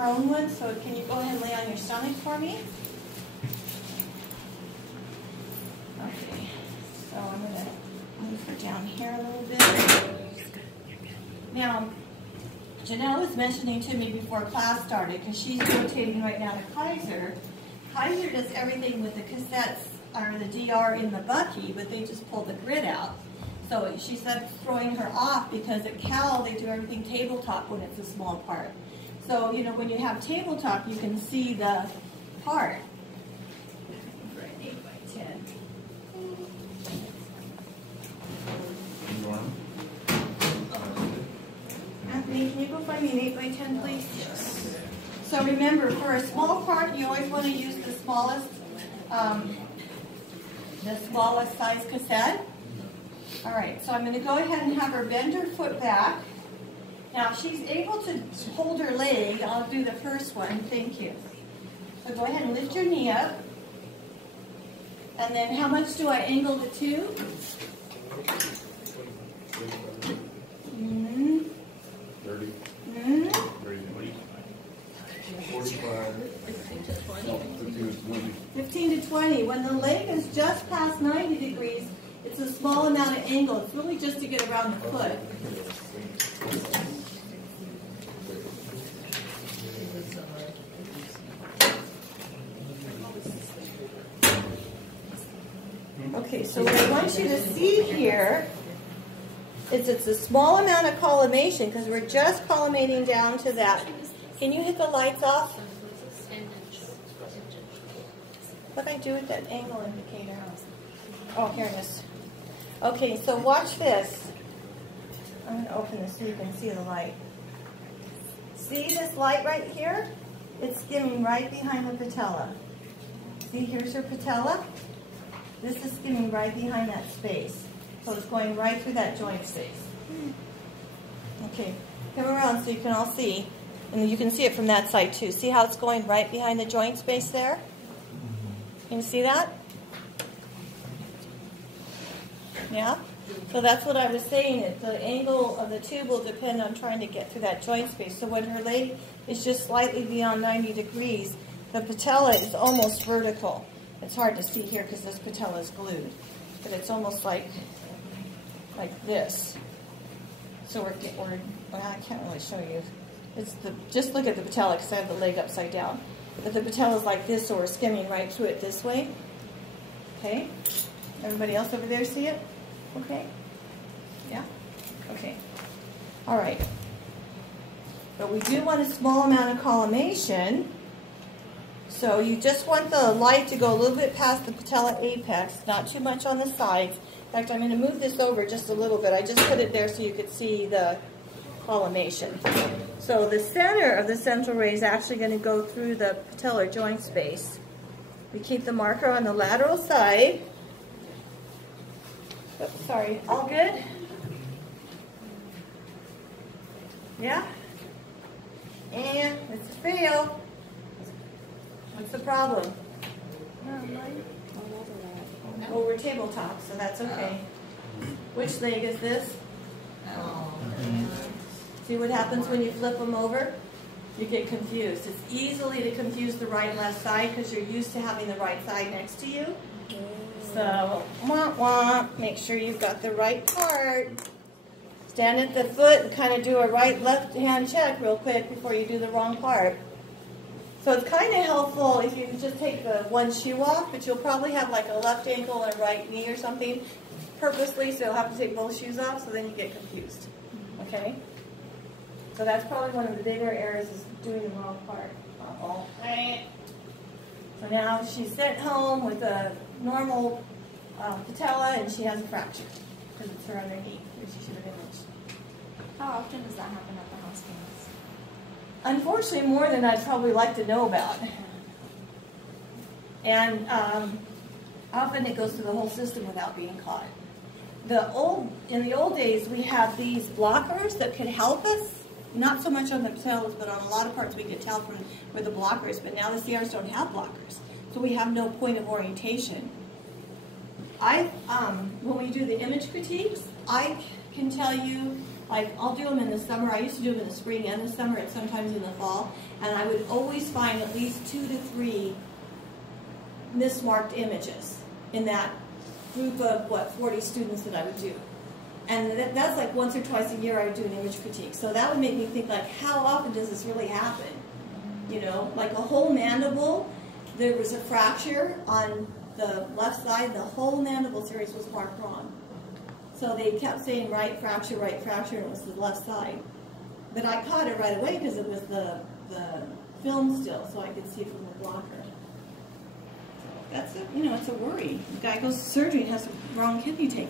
prone one, so can you go ahead and lay on your stomach for me? Okay, so I'm going to move her down here a little bit. Now, Janelle was mentioning to me before class started, because she's rotating right now to Kaiser. Kaiser does everything with the cassettes, or the DR in the bucky, but they just pull the grid out. So she said throwing her off because at Cal they do everything tabletop when it's a small part. So, you know, when you have tabletop, you can see the part. For an 8 by 10. Anthony, can you go find me an 8 by 10, please? Yes. So remember, for a small part, you always want to use the smallest size cassette. All right, so I'm going to go ahead and have her bend her foot back. Now, if she's able to hold her leg, I'll do the first one. Thank you. So go ahead and lift your knee up. And then how much do I angle the tube? 30. 45. 15 to 20. When the leg is just past 90 degrees, it's a small amount of angle. It's really just to get around the foot. Okay, so what I want you to see here is it's a small amount of collimation because we're just collimating down to that. Can you hit the lights off? What do I do with that angle indicator? Oh, here it is. Okay, so watch this. I'm going to open this so you can see the light. See this light right here? It's skimming right behind the patella. See, here's your patella. This is skimming right behind that space. So it's going right through that joint space. Okay, come around so you can all see. And you can see it from that side too. See how it's going right behind the joint space there? Can you see that? Yeah? So that's what I was saying. The angle of the tube will depend on trying to get through that joint space. So when her leg is just slightly beyond 90 degrees, the patella is almost vertical. It's hard to see here because this patella is glued. But it's almost like this. So well, I can't really show you. Just look at the patella because I have the leg upside down. But the patella is like this, so we're skimming right through it this way. Okay? Everybody else over there see it? Okay? Yeah? Okay. All right. But we do want a small amount of collimation. So you just want the light to go a little bit past the patella apex, not too much on the sides. In fact, I'm going to move this over just a little bit. I just put it there so you could see the collimation. So the center of the central ray is actually going to go through the patellar joint space. We keep the marker on the lateral side. Oops, sorry, all good? Yeah? And it's a fail. What's the problem? Well, we're tabletop, so that's okay. Which leg is this? See what happens when you flip them over? You get confused. It's easily to confuse the right and left side because you're used to having the right side next to you. So, wah, wah, make sure you've got the right part. Stand at the foot and kind of do a right-left hand check real quick before you do the wrong part. So it's kind of helpful if you can just take the one shoe off, but you'll probably have like a left ankle and a right knee or something purposely, so you'll have to take both shoes off, so then you get confused. Okay? So that's probably one of the bigger errors is doing the wrong part. Uh-oh. So now she's sent home with a normal patella and she has a fracture because it's her other knee. She should have been reached. How often does that happen at the hospitals? Unfortunately, more than I'd probably like to know about. And often it goes through the whole system without being caught. In the old days, we have these blockers that could help us. Not so much on the patellas, but on a lot of parts we could tell from where the blockers. But now the CRs don't have blockers, so we have no point of orientation. When we do the image critiques, I can tell you Like, I'll do them in the summer. I used to do them in the spring and the summer, and sometimes in the fall. And I would always find at least 2 to 3 mismarked images in that group of, 40 students that I would do. And that's like once or twice a year I would do an image critique. So that would make me think, like, how often does this really happen? You know, like a whole mandible, there was a fracture on the left side, the whole mandible series was marked wrong. So they kept saying right fracture, and it was the left side. But I caught it right away because it was the film still, so I could see from the blocker. That's a, it's a worry. The guy goes to surgery and has the wrong kidney taken.